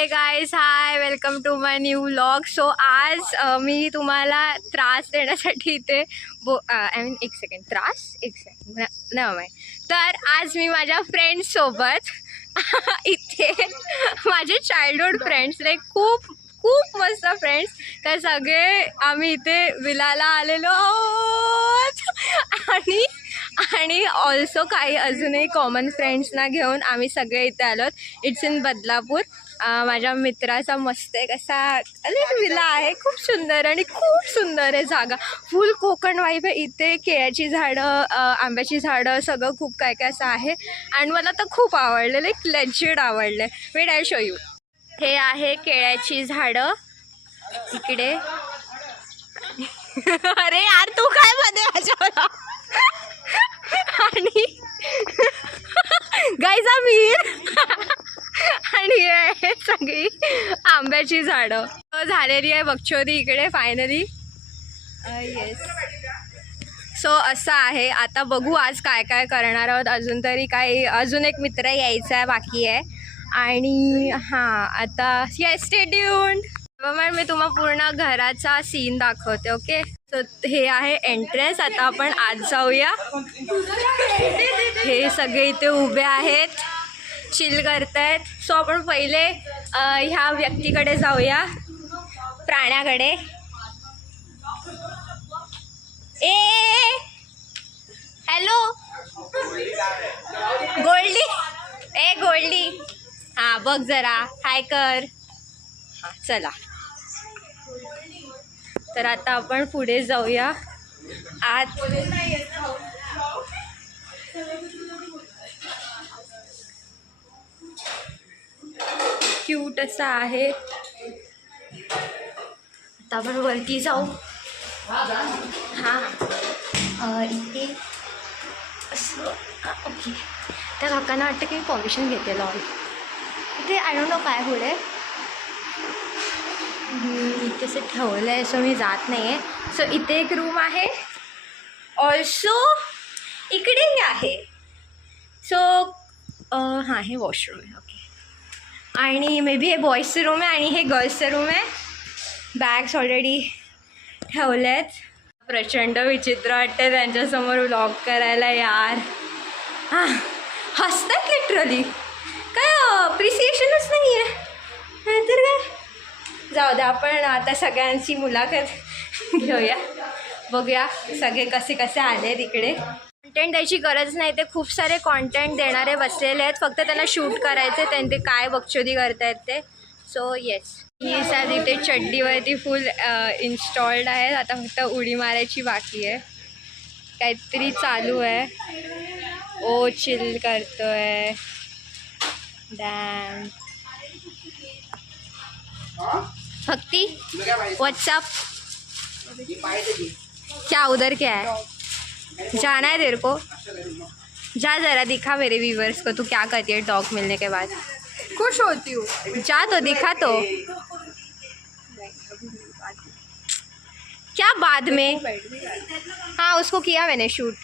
हे guys, hi, welcome to my new vlog. So आज मी तुम्हाला त्रास देण्यासाठी इथे एक सेकंड नाही माय. तर आज मी माझ्या फ्रेंड्ससोबत इथे माझे चाइल्डहुड फ्रेंड्स खूप खूप मस्त फ्रेंड्स, तर सगळे आम्ही इथे विलाला आलेलो आहोत. आणि ऑल्सो काही अजूनही कॉमन फ्रेंड्सना घेऊन आम्ही सगळे इथे आलोत. It's in Badlapur. माझ्या मित्राचा मस्त एक असा विला आहे, खूप सुंदर आणि खूप सुंदर आहे जागा. फुल कोकण वाईब आहे इथे. केळ्याची झाडं, आंब्याची झाडं, सगळं खूप काय काय असं आहे. आणि मला तर खूप आवडलं, लाईक लेजिट आवडलं. Weight I show you. हे आहे केळ्याची झाडं इकडे. अरे यार, तू काय मध्ये माझ्यावर. आणि गाईचा मीर. आणि हे सगळी आंब्याची झाडं झालेली आहे बक्षोदी इकडे फायनली. येस. सो असं आहे. आता बघू आज काय काय करणार आहोत. अजून तरी काही, अजून एक मित्र यायचा आहे, बाकी आहे. आणि हां, आता येस, स्टे ट्यून्ड. मग मी तुम्हाला पूर्ण घराचा सीन दाखवते. ओके, सो हे आहे एंट्रन्स. आता आपण आत जाऊया. हे सगळे इथे उभे आहेत, चिल करतायत. सो आपण पहिले ह्या व्यक्तीकडे जाऊया, प्राण्याकडे. हॅलो गोल्डी. गोल्डी, हां बघ जरा, हाय कर. हां चला. तर आता आपण पुढे जाऊया आत. क्यूट असा आहे. आता आपण वरती जाऊ. हां इथे असं. ओके, त्या काकांना वाटतं की मी परमिशन घेते ऑल इथे. आय डोंट नो काय पुढे इथे असं ठेवलं आहे, सो मी जात नाही आहे. सो इथे एक रूम आहे, ऑल्सो इकडेही आहे. सो हां, हे वॉशरूम आहे. ओके, आणि मे बी हे बॉईजचं रूम आहे आणि हे गर्ल्सचं रूम आहे. बॅग्स ऑलरेडी ठेवले आहेत. प्रचंड विचित्र वाटते त्यांच्यासमोर व्लॉग करायला यार. हां, हसतात लिटरली, काय अप्रिसिएशनच नाही आहे. नाहीतर काय. जाऊ द्या, आपण आता सगळ्यांची मुलाखत घेऊया, बघूया सगळे कसे कसे आले तिकडे. कॉन्टेंट द्यायची गरज नाही, ते खूप सारे कॉन्टेंट देणारे बसलेले आहेत, फक्त त्यांना शूट करायचे, त्यांचे काय बकचोदी करतायत ते. सो येस, ही साथ इथे चड्डीवरती फुल इन्स्टॉल्ड आहेत. आता फक्त उडी मारायची बाकी आहे. काहीतरी चालू आहे. ओ चिल करतोय. डॅम. भक्ति, व्हाट्सअप, क्या उधर क्या है? जाना है तेरे को? जा जरा, दिखा मेरे व्यूवर्स को तू क्या करती है डॉग मिलने के बाद. खुश होती हूँ. जा तो दिखा तो. क्या बाद में? हाँ, उसको किया मैंने shoot.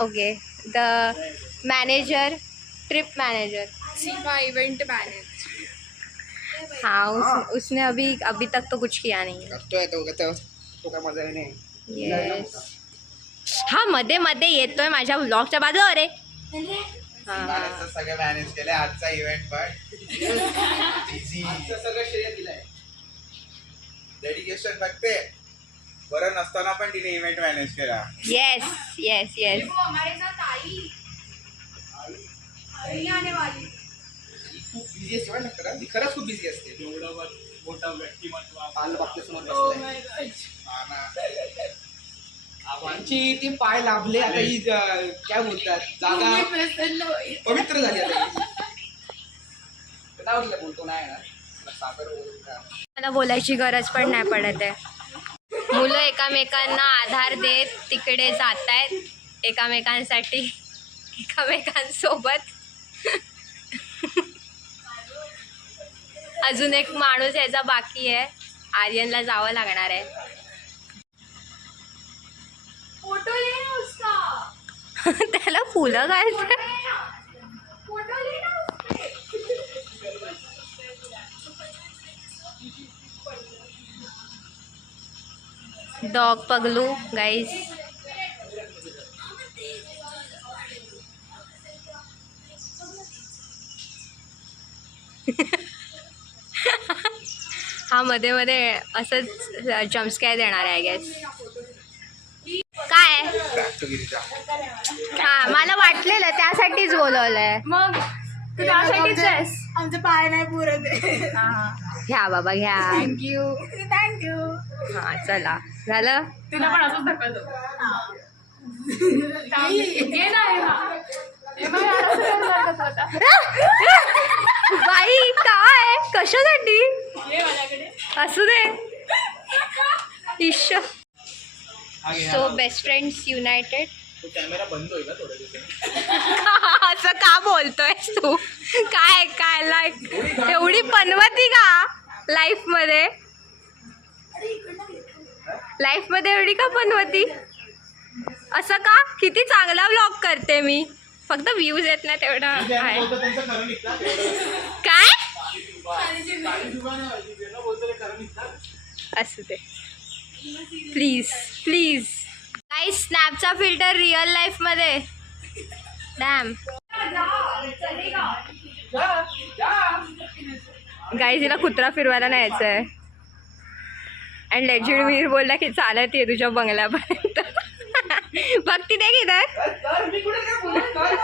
Okay, the manager, trip manager, Seema event manager. हाँ, उसने अभी तक तो कुछ किया नहीं है. तो काय मजा नाही. येस. हा, मध्ये मध्ये येतोय माझ्या व्लॉगच्या बाजूला. अरे हां, सगळं मॅनेज केलंय आजचा इव्हेंट. पण सगळं श्रेय दिलंय, डेडिकेशन बघते. बरं नसताना पण तिने इव्हेंट मॅनेज केला. Yes yes yes. खूप बिझी असते ना, खरंच खूप बिझी असते. एवढं मोठा व्यक्तिमत्व आमची ती पाय लाभले. आता ही काय बोलतात, जागा पवित्र झाली. आता बोलतो नाही ना, मला बोलायची गरज पण नाही पडत आहे. मुलं एकामेकांना आधार देत तिकडे जात आहेत, एकामेकांसाठी, एकामेकांसोबत. अजून एक माणूस यायचा बाकी आहे. आर्यनला जावं लागणार आहे. फोटो लेना उसका. त्याला फुलं घालतात. फोटो लेना उसके. डॉग पगलू गाईज. हा मध्ये मध्ये असंच जम्पस्कॅर देणार आहे आय गेस. काय हा मला वाटलेलं त्यासाठीच बोलवलंय. मग तू त्यासाठीच आहेस. आमचे पाय नाही पुरत. घ्या बाबा घ्या. Thank you thank you. हा चला झालं. तुला पण असंच ढकलतो. ये ना हे बघ, असं करणार का तू आता? बाई काय कशासाठी ये माझ्याकडे. असू दे. इश्श. हा घे, सो हा. Best friends United. तो कॅमेरा बंद होईल ना थोड्या दिवसांनी. असं का बोलतोयस तू? काय काय लाईफ एवढी पनवती का लाईफ मध्ये? लाईफ मध्ये एवढी का पनवती? असं का? किती चांगला व्लॉग करते मी, फक्त व्ह्यूज येत नाही तेवढा आहे. बोलतो त्यांचं खरं निघतं, तेवढं. काय काही दुकानं व्हायची, जे न बोलतो ते खरं निघतं. असू दे प्लीज प्लीज. काही स्नॅपचा फिल्टर रिअल लाईफ मध्ये डॅम. गाईज हिला कुत्रा फिरवायला न्यायचं आहे. अँड लेजिड वीर बोलला की चालत ये तुझ्या बंगल्यापर्यंत. बघ तिथे किधर मी कुठे काय बोलत नाही.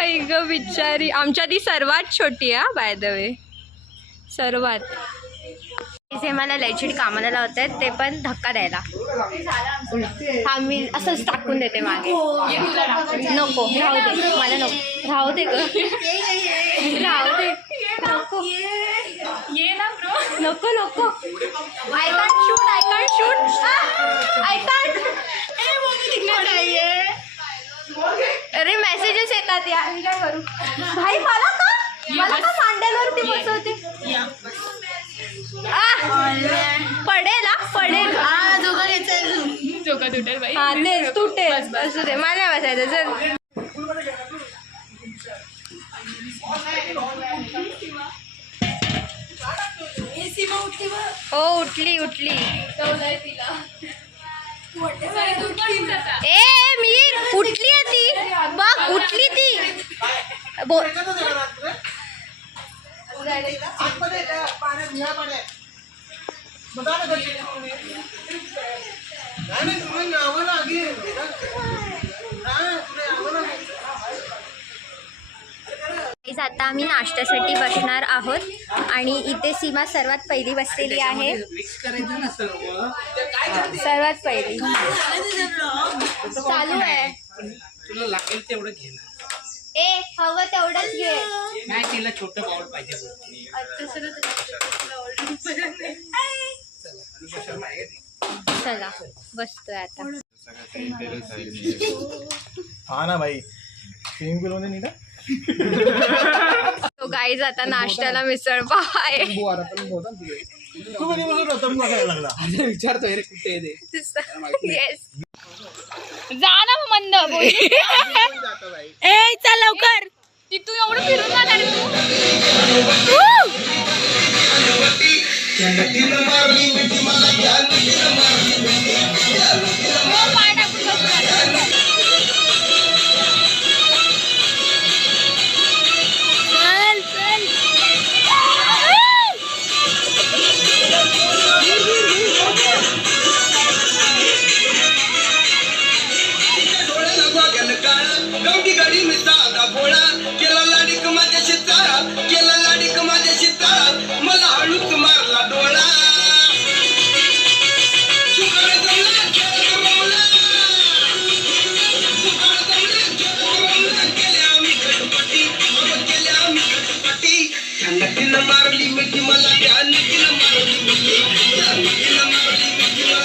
आई ग बिचारी. आमच्या ती सर्वात छोटी आहे बाय द वे, सर्वात. इथे मला लेजिड कामाला लावत आहेत, ते पण धक्का द्यायला. हा मी असंच टाकून देते मागे. नको राहू दे मला, नको राहू दे ग, राहू दे नको. ये ना ब्रो. नको नको. I can't shoot, I can't shoot, I can't. अरे मेसेजेस येतात यार, मी काय करू भाई? मला का मांड्यांवरती बसवते? पडेल हा, पडेल. चोका तुटेल बाई. हा तेच तुटेल. असू दे मला बसायचं. चल हो उठली उठली. ए मी उठली आहे ती, बघ उठली ती. आतमध्ये त्या पाण्यात, निळ्या पाण्यात. मग जा ना घरी. नाही, नाही, तुम्ही नावं लागेल. हा, तुला नावं लागेल. गाईज, आता आम्ही नाश्त्यासाठी बसणार आहोत आणि इथे सीमा सर्वात पहिली बसलेली आहे. सर्वात पहिली चालू आहे. तुला लागेल तेवढं घे ना. ए हवं तेवढंच घे. नाही, तिला छोटं बाउल पाहिजे. चला बसतोय आता. हा ना भाई, स्विमिंग पूल मध्ये निघा. तो गाईज आता नाश्त्याला मिसळ पाव आहे. विचारतोय रे कुठे येस. जा ना मग मंद बोल. ए चल लवकर. ती तू एवढं फिरून जाणार तू. पाय टाकून बसणार. चल चल. गवडी गाडी मी साधा भोळा केला लाडीक माझ्या शेताळा, केला लाडीक माझ्या शेताळा, मला हळूच मारला डोळा. शुकार जमला खेळ रमला, शुकार जमला खेळ रमला, केले आम्ही गटपटी, केले आम्ही गटपटी. त्या नदीनं मारली मिठी मला, त्या नदीनं मारली मिठी, त्या नदीनं मारली मिठी मला.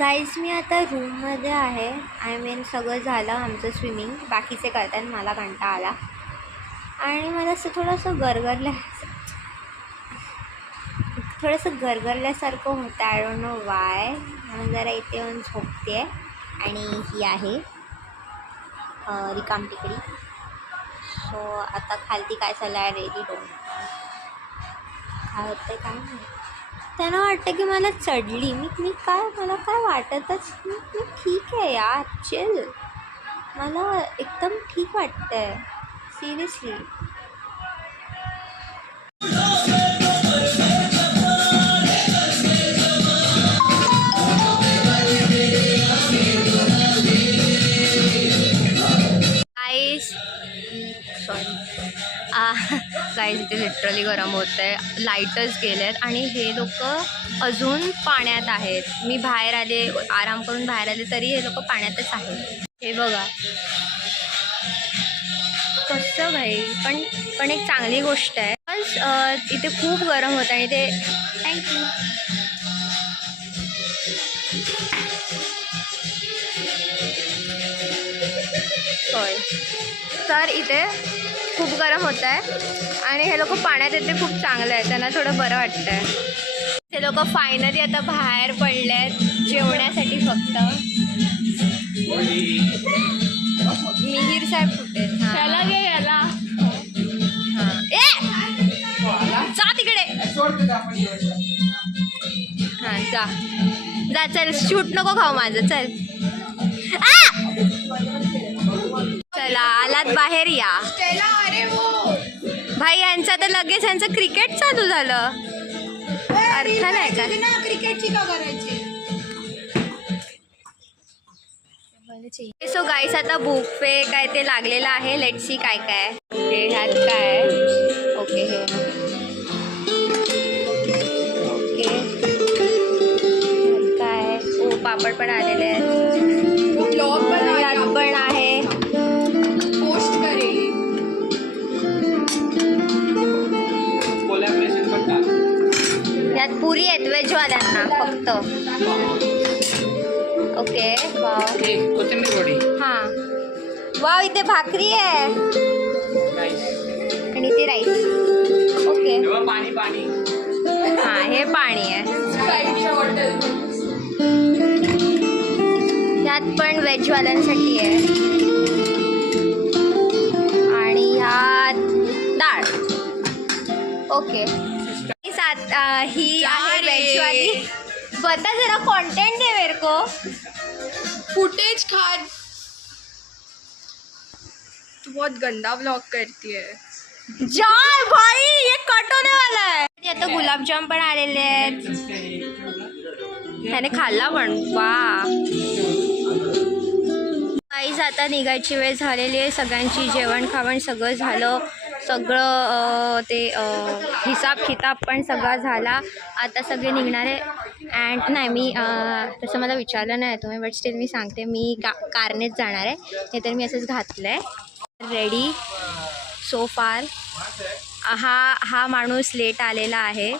गाईज मी आता रूममध्ये आहे. आय मीन सगळं झालं आमचं स्विमिंग. बाकीचे करतात, मला कंटाळा आला आणि मला असं थोडंसं गरगरल्यासारखं होतं. I don't know Y. म्हणून जरा इथे येऊन झोपते आहे. आणि ही आहे रिकाम टिकडी. सो आता खालती काय चाललं आहे रेडी डोंट काय होतं काय नाही. त्यांना वाटतं की मला चढली. मी काय मला काय वाटतच मी ठीक आहे यार, चिल. मला एकदम ठीक वाटतं आहे सिरियसली. गाईज इथे लिटरली गरम होतं आहे. लाईटच गेले आहेत आणि हे लोक अजून पाण्यात आहेत. मी बाहेर आले, आराम करून बाहेर आले तरी हे लोक पाण्यातच आहेत. हे बघा कसं भाई. पण एक चांगली गोष्ट आहे. पण इथे खूप गरम होतं आणि ते थँक्यू. सॉरी. तर इथे खूप गरम होतं आहे आणि हे लोक पाण्यात येते. खूप चांगलं आहे, त्यांना थोडं बरं वाटतं आहे. ते लोक फायनली आता बाहेर पडले आहेत जेवण्यासाठी. फक्त मिहीर साहेब कुठे त्याला घे याला. हां जा तिकडे. हां जा चल. शूट नको खाऊ माझं. चल चला आलात बाहेर या. अरे वो भाई यांचं तर लगेच यांचं क्रिकेट चालू झालं. अर्थ नाही का ना क्रिकेटची का करायची. सो गाईस आता बुफे काय ते लागलेलं आहे. लेट्स सी काय काय हे ह्यात काय आहे. ओके हे ओके काय. ओ पापड पण आलेले आहेत. ब्लॉग यात पण आहे. पोस्ट करेल. कोलॅबरेशन पण टाक. यात पुरी आहेत व्हेजवाल्यांना फक्त. Okay wow. कोथिंबीर वडी. हां वाव. इथे भाकरी आहे आणि इथे राईस. ओके पाणी. हां हे पाणी आहे. स्प्राईटची बॉटल. यात पण व्हेजवाल्यांसाठी आहे आणि ह्यात डाळ. ओके ही आहे व्हेजवाली. बता जरा कंटेंट दे मेरे को. फुटेज खाद. तू बहुत गंदा ब्लॉग करती है. जा भाई ये कट होने वाला है. आता गुलाबजाम पण आलेले आहेत. त्याने खाल्ला पण. वा गाईज आता निघायची वेळ झालेली आहे. सगळ्यांची जेवण खावण सगळं झालं. सगळं ते हिसाब किताब पण सगळा झाला. आता सगळे निघणारे. अँड नाही मी तसं मला विचारलं नाही तुम्ही, बट स्टील मी सांगते मी कारनेच जाणार आहे. हे तर मी असंच घातलं आहे. रेडी सो फार. हा माणूस लेट आलेला आहे.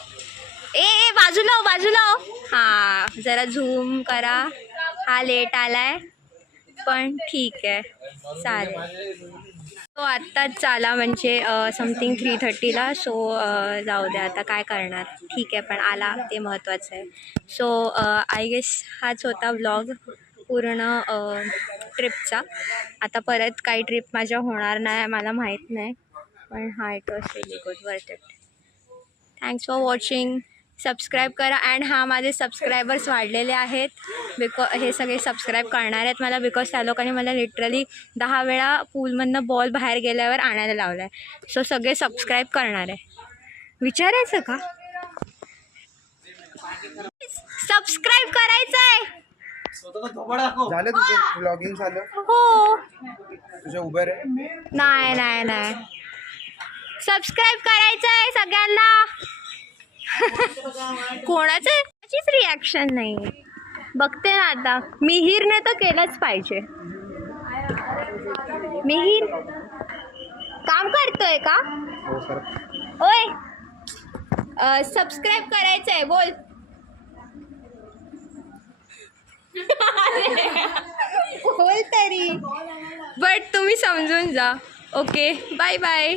ए बाजूला हो बाजूला हो. हां जरा झूम करा. हा लेट आला आहे पण ठीक आहे चालेल. तो आत्ताच आला म्हणजे समथिंग 3:30ला. सो जाऊ द्या आता काय करणार. ठीक आहे पण आला ते महत्त्वाचं आहे. सो आय गेस हाच होता व्लॉग पूर्ण ट्रिपचा. आता परत काही ट्रिप माझ्या होणार नाही मला माहीत नाही. पण हा it was really good, worth it. Thanks for watching. Subscribe करा. अँड हा माझे सबस्क्रायबर्स वाढलेले आहेत. हे सगळे सबस्क्राईब करणार आहेत मला बिकॉज त्या लोकांनी मला लिटरली 10 वेळा पूलमधनं बॉल बाहेर गेल्यावर आणायला लावला आहे. सो सगळे सबस्क्राईब करणार आहे. विचारायचं का सबस्क्राईब करायचं आहे. झालं तुझं ब्लॉगिंग झालं. हो तुझ्या उबर आहे. नाही सबस्क्राईब करायचं आहे सगळ्यांना. कोणाचीच रिॲक्शन नाही. बघते ना आता. मिहीरने तर केलंच पाहिजे. मिहीर काम करतोय का. ओय सबस्क्राईब करायचं आहे बोल. बोल तरी बट तुम्ही समजून जा. Okay bye bye.